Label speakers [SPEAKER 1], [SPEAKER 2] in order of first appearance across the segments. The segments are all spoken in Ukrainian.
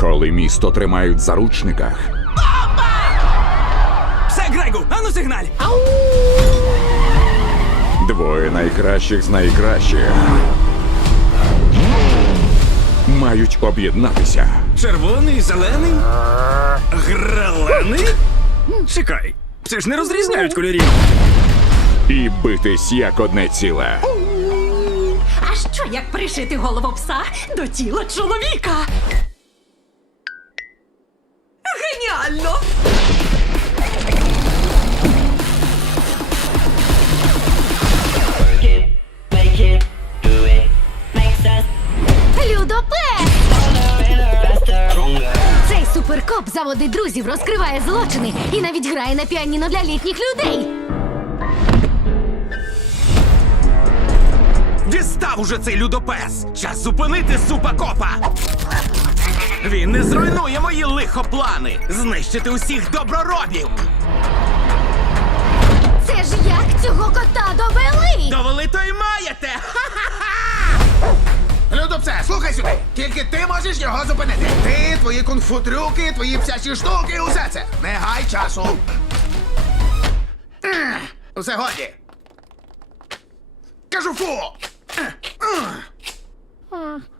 [SPEAKER 1] Коли місто тримають в заручниках,
[SPEAKER 2] Все, Грегу, ану сигналь!
[SPEAKER 1] двоє найкращих з найкращих мають об'єднатися.
[SPEAKER 2] Червоний, зелений, гралений? Чекай, це ж не розрізняють кольорів.
[SPEAKER 1] І битись як одне ціле.
[SPEAKER 3] А що як пришити голову пса до тіла чоловіка?
[SPEAKER 4] Суперкоп заводить друзів, розкриває злочини і навіть грає на піаніно для літніх людей.
[SPEAKER 2] Дістав уже цей людопес! Час зупинити супакопа! Він не зруйнує мої лихоплани! Знищити усіх доброробів!
[SPEAKER 4] Це ж як цього кота довели?
[SPEAKER 2] Довели то й маєте!
[SPEAKER 5] Людопсе, слухай сюди. Тільки ти можеш його зупинити. Ти, твої кунг-фу трюки, твої псячі штуки, усе це. Не гай часу. Усе годі. Кажу фу.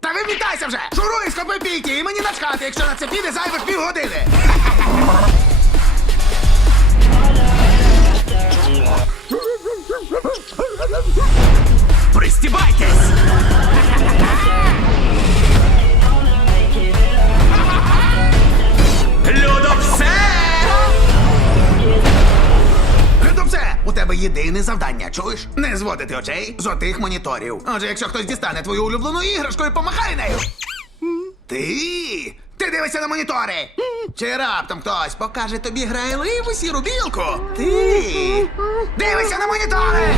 [SPEAKER 5] Та вимітайся вже! Шуруй з копипійки і мені начхати, якщо на це піде зайвих півгодини. У тебе єдине завдання, чуєш? Не зводити очей з отих моніторів. Отже, якщо хтось дістане твою улюблену іграшку і помахає нею. Ти! Ти дивишся на монітори! Чи раптом хтось покаже тобі грайливу сіру білку? Ти! Дивишся на монітори!